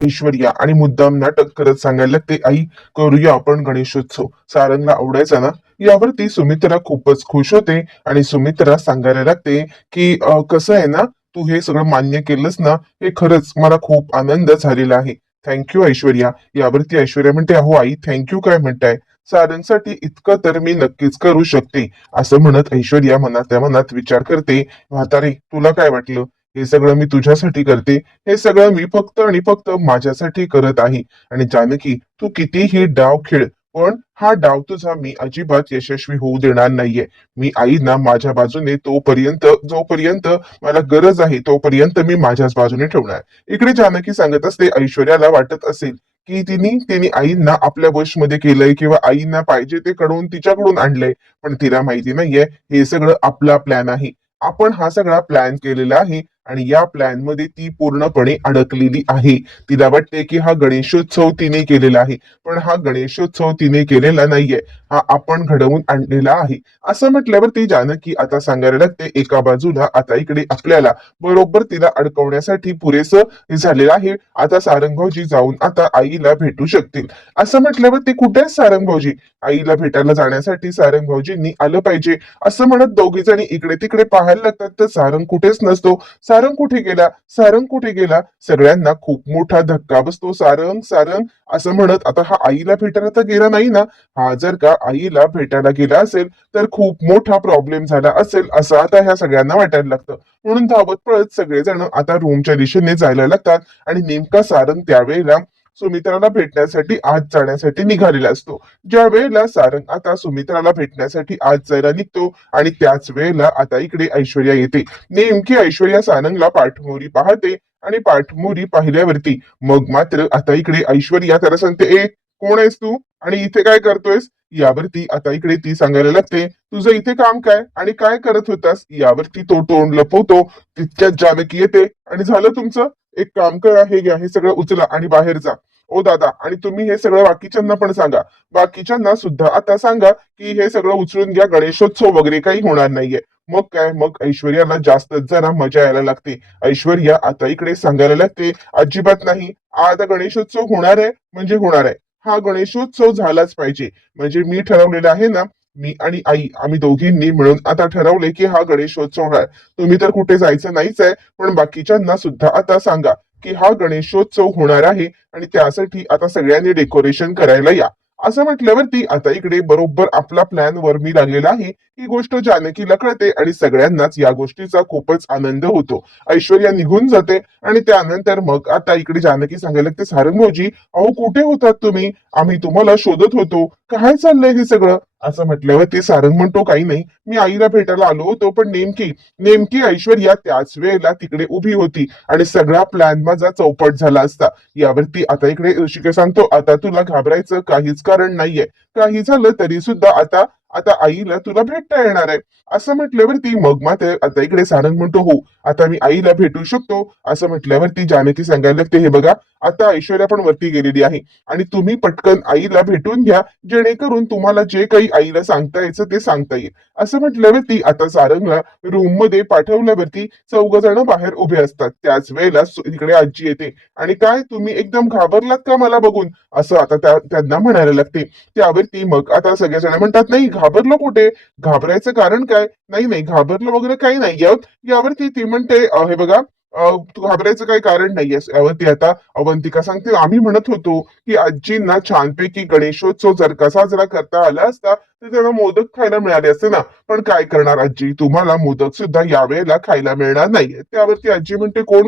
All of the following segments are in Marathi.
ऐश्वर्या आणि मुद्दाम नाटक करत सांगायला लागते, आई करूया आपण गणेशोत्सव. सारंगला आवडायचा ना. यावरती सुमित्रा खूपच खुश होते आणि सुमित्रा सांगायला लागते की कसं आहे ना, तू हे सगळं मान्य केलंस ना, हे खरंच मला खूप आनंद झालेला आहे. थँक्यू ऐश्वर्या. यावरती ऐश्वर्या म्हणते, अहो आई थँक्यू काय म्हणताय, सारंगसाठी इतकं तर मी नक्कीच करू शकते. असं म्हणत ऐश्वर्या मनातल्या मनात विचार करते, म्हातारे तुला काय वाटलं, हे सगळं मी तुझ्यासाठी करते, हे सगळं मी फक्त आणि फक्त माझ्यासाठी करत आहे. आणि जानकी तू कितीही डाव खेळ, पण हा डाव तुझा मी अजिबात यशस्वी होऊ देणार नाहीये. मी आईना माझ्या बाजूने तोपर्यंत, जोपर्यंत मला गरज आहे तोपर्यंत मी माझ्याच बाजूने ठेवणार. इकडे जानकी सांगत असते, ऐश्वर्याला वाटत असेल की तिने तिने आईंना आपल्या वशमध्ये केलंय किंवा आईंना पाहिजे ते कडून तिच्याकडून आणलंय, पण तिला माहिती नाहीये हे सगळं आपला प्लॅन आहे. आपण हा सगळा प्लॅन केलेला आहे आणि या प्लॅन मध्ये ती पूर्णपणे अडकलेली आहे. तिला वाटते की हा गणेशोत्सव तिने केलेला आहे, पण हा गणेशोत्सव तिने केलेला नाहीये, हा आपण घडवून आणलेला आहे. असं म्हटल्यावर ती जानकी आता सांगायला लागते, एका बाजूला आता इकडे आपल्याला बरोबर तिला अडकवण्यासाठी पुरेसं झालेलं आहे. आता सारंग भाऊजी जाऊन आता आईला भेटू शकतील. असं म्हटल्यावर ते कुठे आहेत सारंग भाऊजी, आईला भेटायला जाण्यासाठी सारंग भाऊजींनी आलं पाहिजे. असं म्हणत दोघी जणी इकडे तिकडे पाहायला लागतात, तर सारंग कुठेच नसतो. सारंग कुठे गेला, सारंग कुठे गेला, सगळ्यांना खूप मोठा धक्का बसतो. सारंग सारंग असं म्हणत, आता हा आईला भेटायला तर गेला नाही ना, हा जर का आईला भेटायला गेला असेल तर खूप मोठा प्रॉब्लेम झाला असेल असं आता ह्या सगळ्यांना वाटायला लागतं. म्हणून धावत पळत सगळेजण आता रूमच्या दिशेने जायला लागतात आणि नेमका सारंग त्यावेळेला सुमित्राला भेटण्यासाठी आत जाण्यासाठी निघालेला असतो. ज्या वेळेला सारंग आता सुमित्राला भेटण्यासाठी आत जायला निघतो आणि त्याच वेळेला आता इकडे ऐश्वर्या येते. नेमकी ऐश्वर्या सारंगला पाठमोरी पाहते आणि पाठमोरी पाहिल्यावरती मग मात्र आता इकडे ऐश्वर्या त्याला सांगते, ए कोण आहेस तू आणि इथे काय करतोयस. यावरती आता इकडे ती सांगायला लागते, तुझं इथे काम काय आणि काय करत होतास. यावरती तो तोंड लपवतो. तितक्यात जानकी येते आणि झालं तुमचं, एक काम करा, हे घ्या, हे सगळं उचला आणि बाहेर जा. ओ दादा, आणि तुम्ही हे सगळं बाकीच्यांना पण सांगा, बाकीच्यांना सुद्धा आता सांगा की हे सगळं उचलून घ्या, गणेशोत्सव वगैरे काही होणार नाहीये. मग काय, मग ऐश्वर्याला जास्तच जरा मजा यायला लागते. ऐश्वर्या आता इकडे सांगायला लागते, अजिबात नाही, आता गणेशोत्सव होणार आहे म्हणजे होणार आहे, हा गणेशोत्सव झालाच पाहिजे. म्हणजे मी ठरवलेलं आहे ना, मी आणि आई आम्ही दोघींनी मिळून आता ठरवले की हा गणेशोत्सव होणार. तुम्ही तर कुठे जायचं नाहीच आहे, पण बाकीच्यांना सुद्धा आता सांगा की हा गणेशोत्सव होणार आहे आणि त्यासाठी आता सगळ्यांनी डेकोरेशन करायला या. असं म्हटल्यावरती आता इकडे बरोबर आपला प्लॅन वर्मी लागलेला आहे. ही गोष्ट जानकीला कळते आणि सगळ्यांनाच या गोष्टीचा खूपच आनंद होतो. ऐश्वर्या निघून जाते आणि त्यानंतर मग आता इकडे जानकी सांगायला लागते, सारंग भाऊजी अहो कुठे होतात तुम्ही, आम्ही तुम्हाला शोधत होतो, काय चाललंय हे सगळं. असं म्हटल्यावर ते सारंग म्हणतो, काही नाही, मी आईला भेटायला आलो होतो, पण नेमकी नेमकी ऐश्वर्या त्याच वेळेला तिकडे उभी होती आणि सगळा प्लॅन माझा चौपट झाला असता. यावरती आता इकडे ऋषिकेश सांगतो, आता तुला घाबरायचं काहीच कारण नाहीये. काही झालं तरी सुद्धा आता आता आईला तुला भेटता येणार आहे. असं म्हटल्यावरती मग मात्र आता इकडे सारंग म्हणतो, हो आता मी आईला भेटू शकतो. असं म्हटल्यावरती जानकी सांगायला लागते, हे बघा आता ऐश्वर्या पण वरती गेलेली आहे आणि तुम्ही पटकन आईला भेटून घ्या, जेणेकरून तुम्हाला जे काही आईला सांगता यायचं ते सांगता येईल. असं म्हटल्यावरती आता सारंगला रूम मध्ये पाठवल्यावरती चौघ जण बाहेर उभे असतात. त्याच वेळेला इकडे आजी येते आणि काय तुम्ही एकदम घाबरलात का मला बघून, असं आता त्यांना म्हणायला लागते. त्यावरती मग आता सगळेजण म्हणतात, नाही घाबरलो कुठे, घाबरायचं कारण काय, नाही नाही घाबरलं वगैरे काही नाही. यावरती ती म्हणते, हे बघा तू घाबरायचं काही कारण नाहीये. यावरती आता अवंतिका सांगते, आम्ही म्हणत होतो की आजींना छानपैकी गणेशोत्सव जर का साजरा करता आला असता तर त्यांना मोदक खायला मिळाले असते ना, पण काय करणार आजी, तुम्हाला मोदक सुद्धा यावेळेला खायला मिळणार नाहीये. त्यावरती आजी म्हणते, कोण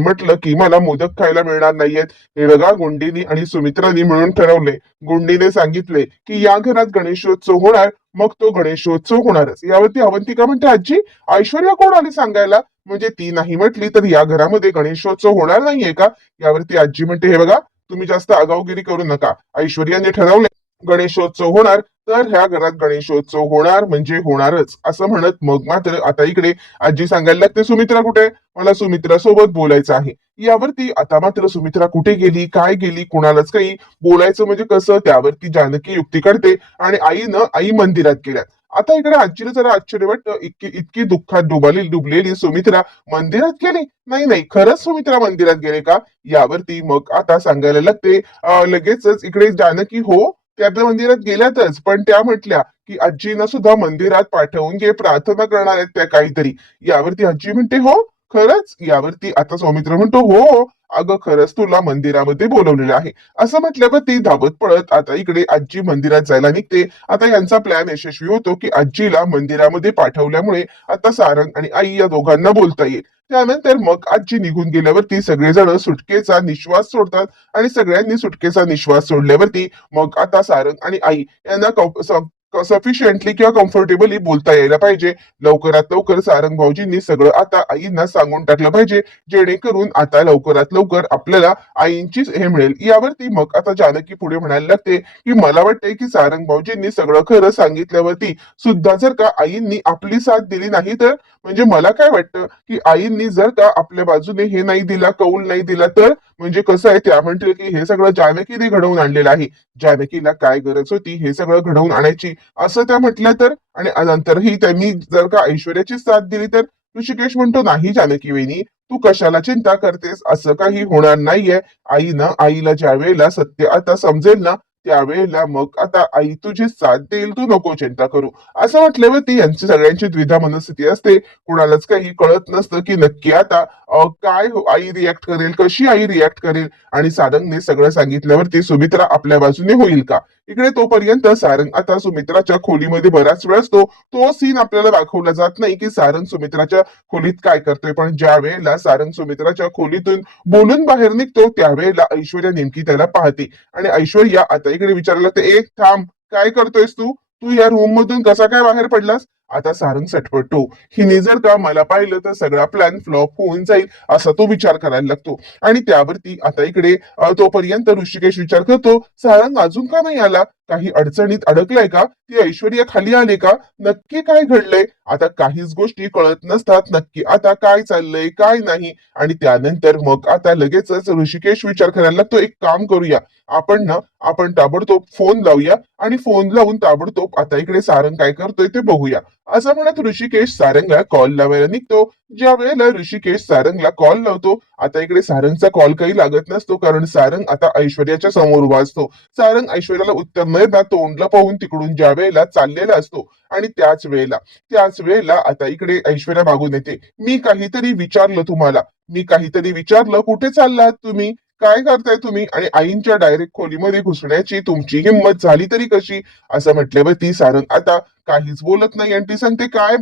म्हटलं की मला मोदक खायला मिळणार नाहीयेत. हे बघा गुंडीनी आणि सुमित्रानी मिळून ठरवले. गुंडीने सांगितले की या घरात गणेशोत्सव होणार, मग तो गणेशोत्सव होणारच. यावरती अवंतिका म्हणते, आजी ऐश्वर्या कोण आली सांगायला, म्हणजे ती नाही म्हटली तर या घरामध्ये गणेशोत्सव होणार नाहीये का. यावरती आजी म्हणते, हे बघा तुम्ही जास्त आगाऊगिरी करू नका, ऐश्वर्याने ठरवले गणेशोत्सव होणार तर ह्या घरात गणेशोत्सव होणार म्हणजे होणारच. असं म्हणत मग मात्र आता इकडे आजी सांगायला लागते, सुमित्रा कुठे, मला सुमित्रा सोबत बोलायचं आहे. यावरती आता मात्र सुमित्रा कुठे गेली, काय गेली, कुणालाच काही बोलायचं म्हणजे कसं, त्यावरती जानकी युक्ती काढते आणि आई मंदिरात गेल्यात. आता इकडे आजीला जरा आश्चर्य वाटतं, इतकी इतकी दुःखात डुबलेली सुमित्रा मंदिरात गेली. नाही नाही, खरंच सुमित्रा मंदिरात गेले का? यावरती मग आता सांगायला लागते लगेचच इकडे जानकी, हो त्या तर मंदिरात गेल्यातच, पण त्या म्हटल्या की आजींना सुद्धा मंदिरात पाठवून घे, प्रार्थना करणार आहेत त्या काहीतरी. यावरती आजी म्हणते, हो खरंच? यावरती आता सौमित्र म्हणतो, हो अगं खरंच तुला मंदिरामध्ये बोलवलेलं आहे. असं म्हटल्यावर ती धावत पळत आता इकडे आजी मंदिरात जायला निघते. आता यांचा प्लॅन यशस्वी होतो की आजीला मंदिरामध्ये पाठवल्यामुळे आता सारंग आणि आई या दोघांना बोलता येईल. त्यानंतर मग आजी निघून गेल्यावरती सगळेजण सुटकेचा निश्वास सोडतात आणि सगळ्यांनी सुटकेचा निश्वास सोडल्यावरती मग आता सारंग आणि आई यांना सफिशियंटली किंवा कम्फर्टेबली बोलता यायला पाहिजे. लवकरात लवकर सारंग भाऊजींनी सगळं आता आईंना सांगून टाकलं पाहिजे, जेणेकरून आता लवकरात लवकर आपल्याला आईंचीच हे मिळेल. यावरती मग आता जानकी पुढे म्हणायला लागते की मला वाटतंय की सारंग भाऊजींनी सगळं खरं सांगितल्यावरती सुद्धा जर का आईंनी आपली साथ दिली नाही तर, म्हणजे मला काय वाटतं की आईंनी जर का आपल्या बाजूने हे नाही दिला, कौल नाही दिला तर, म्हणजे कसं आहे त्या म्हणतील की हे सगळं जानकीने घडवून आणलेलं आहे. जानकीला काय गरज होती हे सगळं घडवून आणायची, असं त्या म्हटल्या तर. आणि नंतरही त्यांनी जर का ऐश्वर्याची साथ दिली तर ऋषिकेश म्हणतो, नाही जानकी वहिनी तू कशाला चिंता करतेस, असं काही होणार नाहीये. आईला ज्या वेळेला सत्य आता समजेल ना त्यावेळेला मग आता आई तुझी साथ देईल, तू नको चिंता करू. असं म्हटल्यावरती यांची सगळ्यांची द्विधा मनस्थिती असते. कुणालाच काही कळत नसतं की नक्की आता काय आई रिॲक्ट करेल, कशी आई रिॲक्ट करेल, आणि सारंगने सगळं सांगितल्यावरती सुमित्रा आपल्या बाजूने होईल का. इकडे तोपर्यंत सारंग आता सुमित्राच्या खोलीमध्ये बराच वेळ असतो. तो सीन आपल्याला दाखवला जात नाही की सारंग सुमित्राच्या खोलीत काय करतोय, पण ज्या वेळेला सारंग सुमित्राच्या खोलीतून बोलून बाहेर निघतो त्यावेळेला ऐश्वर्या नेमकी त्याला पाहते. आणि ऐश्वर्या आता इकडे विचारायला लागते, एक थांब, काय करतोयस तू? तू या रूम मधून कसा काय बाहेर पडलास? आता सारंग सटपटतो. हिने जर का मला पाहिलं तर सगळा प्लॅन फ्लॉप होऊन जाईल, असा तो विचार करायला लागतो. आणि त्यावरती आता इकडे तोपर्यंत ऋषिकेश विचार करतो, सारंग अजून का नाही आला? काही अडचणीत अडकलाय का? ती ऐश्वर्या खाली आले का? नक्की काय घडलंय? आता काहीच गोष्टी कळत नसतात, नक्की आता काय चाललंय काय नाही. आणि त्यानंतर मग आता लगेचच ऋषिकेश विचार करायला लागतो, एक काम करूया आपण ताबडतोब फोन लावूया आणि फोन लावून ताबडतोब आता इकडे सारंग काय करतोय ते बघूया. असं म्हणत ऋषिकेश सारंगला कॉल लावायला निघतो. ज्या वेळेला ऋषिकेश सारंगला कॉल लावतो आता इकडे सारंगचा कॉल काही लागत नसतो, कारण सारंग आता ऐश्वर्याच्या समोर उभा असतो. सारंग ऐश्वर्याला उत्तर न देता तोंडला पाहून तिकडून ज्या वेळेला चाललेला असतो. आणि त्याच वेळेला आता इकडे ऐश्वर्या मागून येते, मी काहीतरी विचारलं, कुठे चाललात तुम्ही, काय करताय तुम्ही, आणि आईंच्या डायरेक्ट खोलीमध्ये घुसण्याची तुमची हिंमत झाली तरी कशी? असं म्हटल्यावर ती सारंग आता काहीच बोलत नाही आणि ती सांगते, काय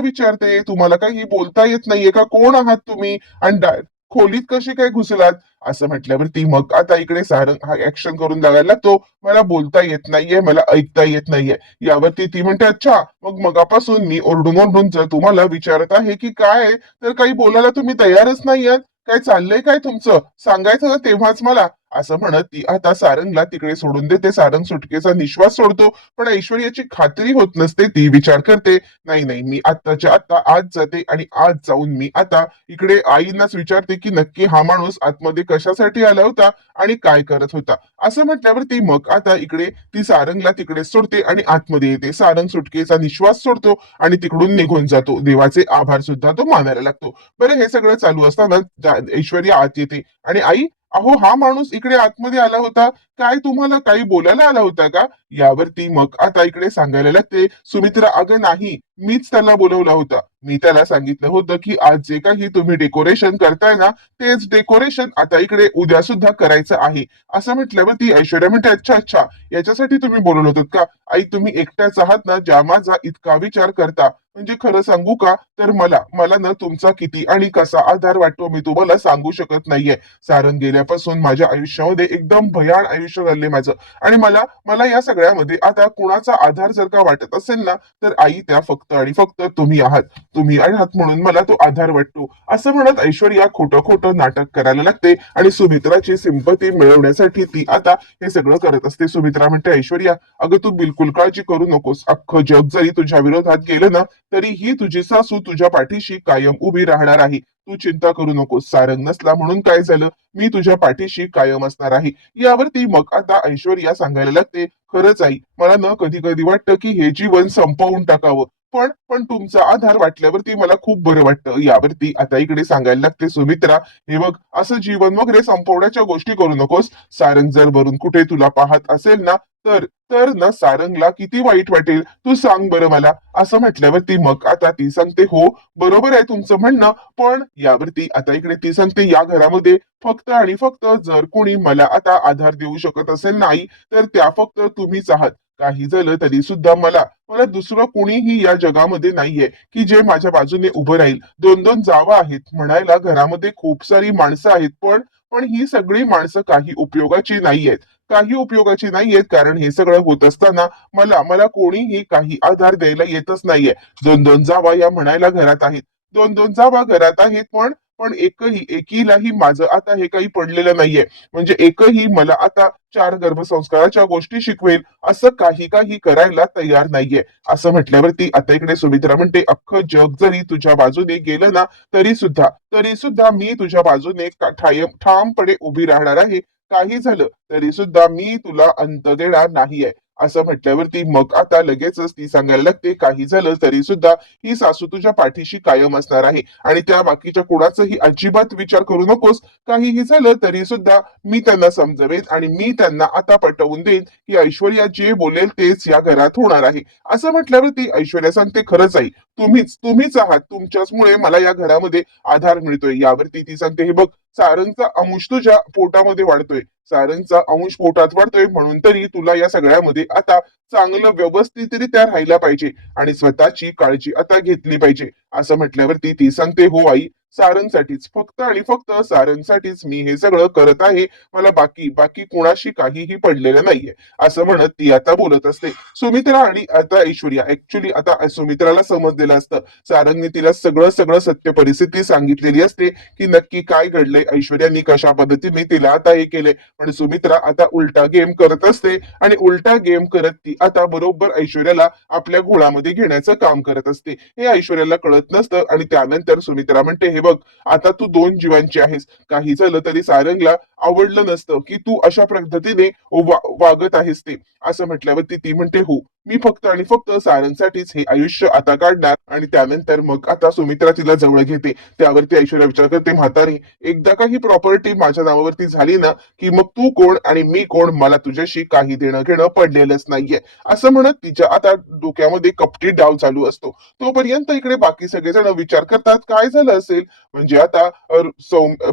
विचारते, तुम्हाला काही बोलता येत नाहीये का, कोण आहात तुम्ही, आणि खोलीत कसे काय घुसलात? असं म्हटल्यावरती मग आता इकडे सारंग हा ऍक्शन करून लागायला लागतो, मला बोलता येत नाहीये, मला ऐकता येत नाहीये. यावरती ती म्हणते, अच्छा मग मगापासून मी ओरडून ओरडून जर तुम्हाला विचारत आहे की काय आहे, तर काही बोलायला तुम्ही तयारच नाही आहात. काय चाललंय काय तुमचं, सांगायचं ना तेव्हाच मला. असं म्हणत ती आता सारंगला तिकडे सोडून देते. सारंग सुटकेचा निश्वास सोडतो, पण ऐश्वर्याची खात्री होत नसते. ती विचार करते, नाही नाही, मी आत्ताच्या आत्ता आज जाते आणि आज जाऊन मी आता इकडे आईंनाच विचारते की नक्की हा माणूस आतमध्ये कशासाठी आला होता आणि काय करत होता. असं म्हटल्यावर ती मग आता इकडे ती सारंगला तिकडे सोडते आणि आतमध्ये येते. सारंग सुटकेचा निश्वास सोडतो आणि तिकडून निघून जातो. देवाचे आभार सुद्धा तो मानायला लागतो. बरं, हे सगळं चालू असताना ऐश्वर्या आत येते आणि आई, अहो हा माणूस इकडे आतमध्ये आला होता, काय तुम्हाला काही बोलायला आला होता का? यावरती मग आता इकडे सांगायला लागते सुमित्रा, अगं नाही, मीच त्याला बोलवला होता. मी त्याला सांगितलं होतं की आज जे काही तुम्ही डेकोरेशन करताय ना, तेच डेकोरेशन आता इकडे उद्या सुद्धा करायचं आहे. असं म्हटल्यावर ती ऐश्वर्या म्हणते, अच्छा अच्छा, याच्यासाठी तुम्ही बोलवलं होतं का? आई तुम्ही एकट्याच आहात ना ज्या माझा इतका विचार करता, म्हणजे खरं सांगू का, तर मला मला ना तुमचा किती आणि कसा आधार वाटतो मी तुम्हाला सांगू शकत नाहीये. सारंग गेल्यापासून माझ्या आयुष्यामध्ये एकदम भयान आयुष्य झाले माझं. आणि मला मला या सगळ्यामध्ये आता कुणाचा आधार जर का वाटत असेल ना, तर आई त्या फक्त फक्त आणि फक्त तुम्ही आहात. तुम्ही आहात म्हणून मला तो आधार वाटतो, असं म्हणत ऐश्वर्या खोटं खोटं नाटक करायला लागते आणि सुमित्राची सिंपती मिळवण्यासाठी ती आता हे सगळं करत असते. सुमित्रा म्हणते, ऐश्वर्या अगं तू बिलकुल काळजी करू नकोस. अख्खं जग जरी तुझ्या विरोधात गेलं ना, तरीही तुझी सासू तुझ्या पाठीशी कायम उभी राहणार आहे. तू चिंता करू नकोस. सारंग नसला म्हणून काय झालं, मी तुझ्या पाठीशी कायम असणार आहे. यावरती मग आता ऐश्वर्या सांगायला लागते, खरंच आई, मला ना कधी कधी वाटतं की हे जीवन संपवून टाकावं. पण पण तुमचा आधार वाटल्यावरती मला खूप बरं वाटतं. यावरती आता इकडे सांगायला लागते सुमित्रा, हे बघ, असं जीवन वगैरे संपवण्याच्या गोष्टी करू नकोस. सारंग जर वरून कुठे तुला पाहत असेल ना, तर तर ना सारंगला किती वाईट वाटेल, तू सांग बरं मला. असं म्हटल्यावरती मग आता ती सांगते, हो बरोबर आहे तुमचं म्हणणं. पण यावरती आता इकडे ती सांगते, या घरामध्ये फक्त आणि फक्त जर कोणी मला आता आधार देऊ शकत असेल नाही, तर त्या फक्त तुम्हीच आहात. काही झालं तरी सुद्धा मला मला दुसरं कोणीही या जगामध्ये नाहीये की जे माझ्या बाजूने उभं राहील. दोन दोन जावा आहेत म्हणायला, घरामध्ये खूप सारी माणसं आहेत, पण पण ही सगळी माणसं काही उपयोगाची नाहीयेत. काही उपयोगाची नाहीयेत, कारण हे सगळं होत असताना मला मला कोणीही काही आधार द्यायला येतच नाहीये. दोन दोन जावा या म्हणायला घरात आहेत, दोन दोन जावा घरात आहेत, पण पण एकीलाही माझं आता हे काही पडलेलं नाहीये. म्हणजे एकही मला आता 4 गर्भसंस्काराच्या गोष्टी शिकवेल असं काही काही करायला तयार नाहीये. असं म्हटल्यावरती आता इकडे सुमित्रा म्हणते, अख्खं जग जरी तुझ्या बाजूने गेलं ना, तरी सुद्धा मी तुझ्या बाजूने ठामपणे उभी राहणार आहे. काही झालं तरी सुद्धा मी तुला अंत देणार नाहीये. असं म्हटल्यावरती मग आता लगेचच ती सांगायला लागते, काही झालं तरी सुद्धा ही सासू तुझ्या पाठीशी कायम असणार आहे आणि त्या बाकीच्या कोणाचाही अजिबात विचार करू नकोस. काहीही झालं तरी सुद्धा मी त्यांना समजवेन आणि मी त्यांना आता पटवून देईन की ऐश्वर्या जे बोलेल तेच या घरात होणार आहे. असं म्हटल्यावरती ऐश्वर्या सांगते, खरंच आई, तुम्हीच आहात. तुमच्याचमुळे मला या घरामध्ये आधार मिळतोय. यावरती ती सांगते, हे बघ, सारंगचा अंश तुझ्या पोटामध्ये वाढतोय. सारंगचा अंश पोटात वाढतोय म्हणून तरी तुला या सगळ्यामध्ये आता चांगलं व्यवस्थितरित्या राहायला पाहिजे आणि स्वतःची काळजी आता घेतली पाहिजे. असं म्हटल्यावरती ती सांगते, हो आई, सारंगसाठीच, फक्त आणि फक्त सारंगसाठीच मी हे सगळं करत आहे. मला बाकी बाकी कोणाशी काहीही पडलेलं नाहीये. असं म्हणत ती आता बोलत असते. सुमित्रा आणि आता ऐश्वर्या, ऍक्च्युली आता सुमित्राला समजलेलं असतं, सारंगने तिला सगळं सगळं सत्य परिस्थिती सांगितलेली असते की नक्की काय घडलंय, ऐश्वर्यानी कशा पद्धतीने तिला आता हे केलंय. पण सुमित्रा आता उलटा गेम करत असते आणि उलटा गेम करत ती आता बरोबर ऐश्वर्याला आपल्या घोळामध्ये घेण्याचं काम करत असते. हे ऐश्वर्याला कळत नसतं आणि त्यानंतर सुमित्रा म्हणते, हे बघ, आता तू दोन जीवांची आहेस. काही झालं तरी सारंगला आवडलं नसतं की तू अशा पद्धतीने वागत आहेस ते. असं म्हटल्यावरती ती म्हणते, हो, मी फक्त आणि फक्त सारंगसाठीच हे आयुष्य आता काढणार. आणि त्यानंतर मग आता सुमित्रा तिला जवळ घेते. त्यावरती ऐश्वर्या विचार करते, म्हातारी, एकदा का ही प्रॉपर्टी माझ्या नावावरती झाली ना, की मग तू कोण आणि मी कोण, मला तुझ्याशी काही देणं घेणं पडलेलंच नाहीये. असं म्हणत तिच्या आता डोक्यामध्ये कपटी डाव चालू असतो. तोपर्यंत इकडे बाकी सगळेजण विचार करतात, काय झालं असेल, म्हणजे आता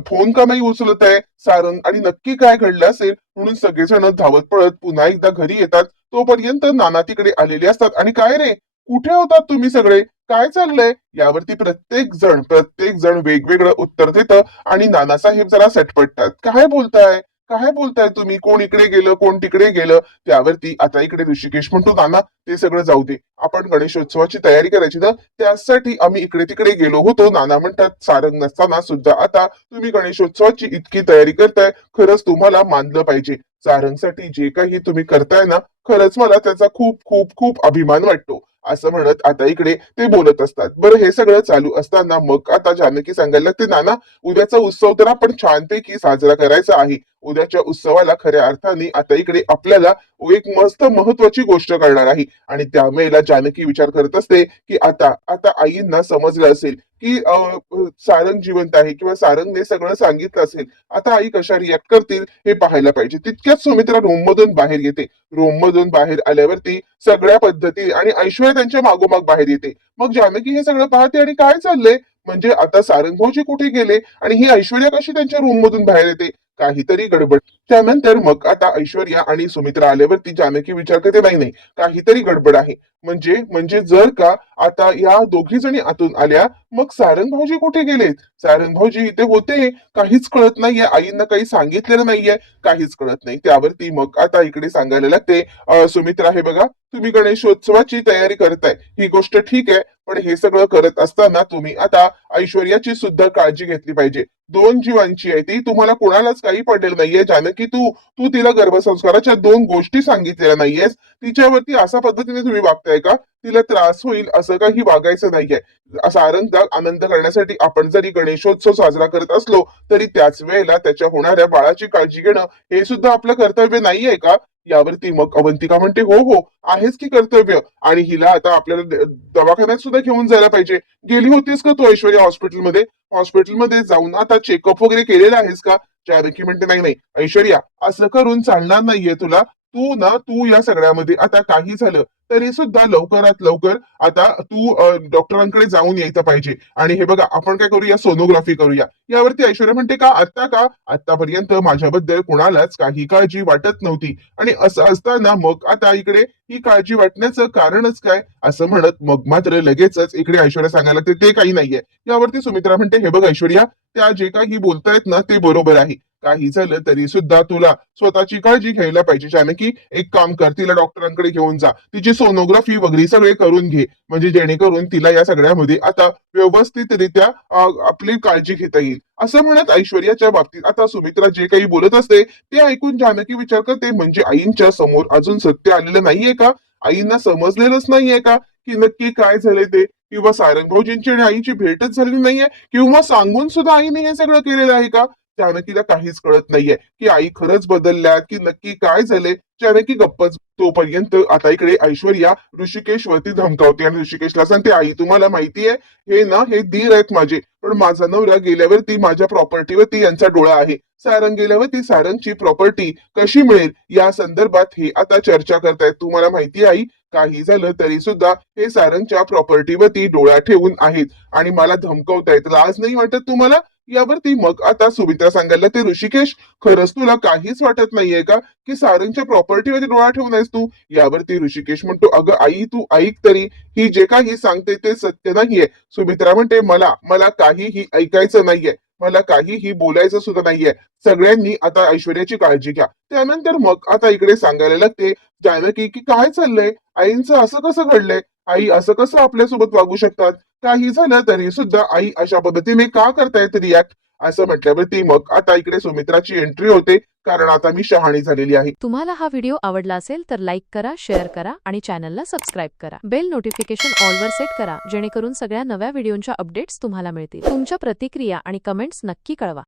फोन का नाही उचलत आहे सारंग आणि नक्की काय घडलं असेल. म्हणून सगळेजण धावत पळत पुन्हा एकदा घरी येतात. तोपर्यंत नाना तिकडे आलेले असतात आणि काय रे, कुठे होतात तुम्ही सगळे, काय चाललंय. यावरती प्रत्येक जण वेगवेगळं उत्तर देतं आणि नानासाहेब जरा सटपटतात. काय बोलताय तुम्ही, कोण इकडे गेलं कोण तिकडे गेलं. त्यावरती आता इकडे ऋषिकेश म्हणतो, नाना ते सगळं जाऊ दे, आपण गणेशोत्सवाची तयारी करायची ना, त्यासाठी आम्ही इकडे तिकडे गेलो होतो. नाना म्हणतात, सारंग नसताना सुद्धा आता तुम्ही गणेशोत्सवाची इतकी तयारी करताय, खरंच तुम्हाला मानलं पाहिजे. सारंगसाठी जे काही तुम्ही करताय ना, खरंच मला त्याचा खूप खूप खूप अभिमान वाटतो. असं म्हणत आता इकडे ते बोलत असतात. बरं, हे सगळं चालू असताना मग आता जानकी सांगायला लागते, नाना, उद्याचा उत्सव तर आपण छानपैकी साजरा करायचा आहे. उद्याच्या उत्सवाला खऱ्या अर्थाने आता इकडे आपल्याला एक मस्त महत्वाची गोष्ट करणार आहे. आणि त्यावेळेला जानकी विचार करत असते की आता आता आईंना समजलं असेल की सारंग जिवंत आहे किंवा सारंगने सगळं सांगितलं असेल. आता आई कशा रिॲक्ट करतील हे पाहायला पाहिजे. तितक्याच सुमित्रा रूम मधून बाहेर येते. रूम मधून बाहेर आल्यावरती सगळ्या पद्धती आणि ऐश्वर्या त्यांच्या मागोमाग बाहेर येते. मग जानकी हे सगळं पाहते आणि काय चाललंय, म्हणजे आता सारंग भाऊजी कुठे गेले आणि ही ऐश्वर्या कशी त्यांच्या रूम मधून बाहेर येते, काहीतरी गडबड. त्यानंतर मग आता ऐश्वर्या आणि सुमित्रा आल्यावरती जानकी विचार करते, नाही नाही, काहीतरी गडबड आहे. म्हणजे म्हणजे जर का आता या दोघी जणी आतून आल्या, मग सारंग भाऊजी कुठे गेलेत? सारंग भाऊजी इथे होते, काहीच कळत नाहीये, आईंना काही सांगितलेलं नाहीये, काहीच कळत नाही. त्यावरती मग आता इकडे सांगायला लागते, सुमित्रा हे बघा, तुम्ही गणेशोत्सवाची तयारी करताय, ही गोष्ट ठीक आहे, पण हे सगळं करत असताना तुम्ही आता ऐश्वर्याची सुद्धा काळजी घेतली पाहिजे. 2 जीवांची आहे ती, तुम्हाला कोणालाच काही पडलेलं नाहीये. जानकी तू तू तिला गर्भसंस्काराच्या 2 गोष्टी सांगितलेल्या नाहीयेस. तिच्यावरती अशा पद्धतीने तुम्ही वागताय का? तिला त्रास होईल असं काही वागायचं नाहीये. सारंगचा आनंद करण्यासाठी आपण जरी गणेशोत्सव साजरा करत असलो, तरी त्याच वेळेला त्याच्या होणाऱ्या बाळाची काळजी घेणं हे सुद्धा आपलं कर्तव्य नाहीये का? यावरती मग अवंतिका म्हणते, "हो, हो, आहेच की कर्तव्य आणि हिला आता आपल्याला दवाखान्यात सुद्धा घेऊन जायला पाहिजे. गेली होतीस का तू ऐश्वर्या हॉस्पिटलमध्ये? हॉस्पिटलमध्ये जाऊन आता चेकअप वगैरे केलेलं आहेस का?" जानकी म्हणते, "नाही, नाही, ऐश्वर्या असं करून चालणार नाहीये तुला. तू या सगळ्यामध्ये आता काही झालं तरी सुद्धा लवकरात लवकर आता तू डॉक्टरांकडे जाऊन यायचं पाहिजे. आणि हे बघा आपण काय करूया, सोनोग्राफी करूया." यावरती ऐश्वर्या म्हणते, "का आता का? आतापर्यंत माझ्याबद्दल कुणालाच काही काळजी वाटत नव्हती आणि असं असताना मग आता इकडे ही काळजी वाटण्याचं कारणच काय?" असं म्हणत मग मात्र लगेचच इकडे ऐश्वर्या सांगायला लागते, "ते काही नाहीये." यावरती सुमित्रा म्हणते, "हे बघ ऐश्वर्या, त्या जे काही बोलतायत ना ते बरोबर आहे. काही झालं तरी सुद्धा तुला स्वतःची काळजी घ्यायला पाहिजे. जानकी एक काम कर, तिला डॉक्टरांकडे घेऊन जा. तिची सोनोग्राफी वगैरे सगळे करून घे. म्हणजे जेणेकरून तिला या सगळ्यामध्ये आता व्यवस्थितरित्या आपली काळजी घेता येईल." असं म्हणत ऐश्वर्याच्या बाबतीत आता सुमित्रा जे काही बोलत असते ते ऐकून जानकी विचार करते, म्हणजे आईंच्या समोर अजून सत्य आलेलं नाहीये का? आईंना समजलेलंच नाहीये का की नक्की काय झाले ते? किंवा सारंग भाऊजींची आणि आईची भेटच झालेली नाहीये, किंवा सांगून सुद्धा आईने हे सगळं केलेलं आहे का? जानकीला काहीच कळत नाहीये की आई खरंच बदलल्यात की नक्की काय झाले. जानकी गप्पच. तोपर्यंत आता इकडे ऐश्वर्या ऋषिकेश वरती धमकावते आणि ऋषिकेशला सांगते, "आई तुम्हाला माहितीये, हे ना हे दीर आहेत माझे, पण माझा नवरा गेल्यावरती माझ्या प्रॉपर्टीवरती यांचा डोळा आहे. सारंग गेल्यावरती सारंगची प्रॉपर्टी कशी मिळेल या संदर्भात हे आता चर्चा करतायत. तुम्हाला माहिती आई, काही झालं तरी सुद्धा हे सारंगच्या प्रॉपर्टीवरती डोळा ठेवून आहेत आणि मला धमकवतायत. लाज नाही वाटत तुम्हाला?" यावरती मग आता सुमित्रा सांगायला, "ते ऋषिकेश, खरंच तुला काहीच वाटत नाहीये का की सारंगच्या प्रॉपर्टीवरती डोळा ठेवून आहेस तू?" यावरती ऋषिकेश म्हणतो, "अगं आई तू ऐक तरी, ही जे काही सांगते ते सत्य नाहीये." सुमित्रा म्हणते, मला मला काहीही ऐकायचं नाहीये, मला काहीही बोलायचं सुद्धा नाहीये. सगळ्यांनी आता ऐश्वर्याची काळजी घ्या. त्यानंतर मग आता इकडे सांगायला लागते जानकी की काय चाललंय, आईंचं असं कसं घडलंय? आई असं कसं आपल्यासोबत वागू शकतात? काही झालं तरी सुद्धा आई अशा पद्धतीने का करतायत रिॲक्ट? असं म्हटल्यावरती मग आता इकडे सुमित्राची एंट्री होते, कारण आता मी शहाणी झालेली आहे. तुम्हाला हा व्हिडिओ आवडला असेल तर लाईक करा, शेअर करा आणि चॅनलला सबस्क्राईब करा. बेल नोटिफिकेशन ऑलवर सेट करा, जेणेकरून सगळ्या नव्या व्हिडिओंच्या अपडेट्स तुम्हाला मिळतील. तुमच्या प्रतिक्रिया आणि कमेंट्स नक्की कळवा.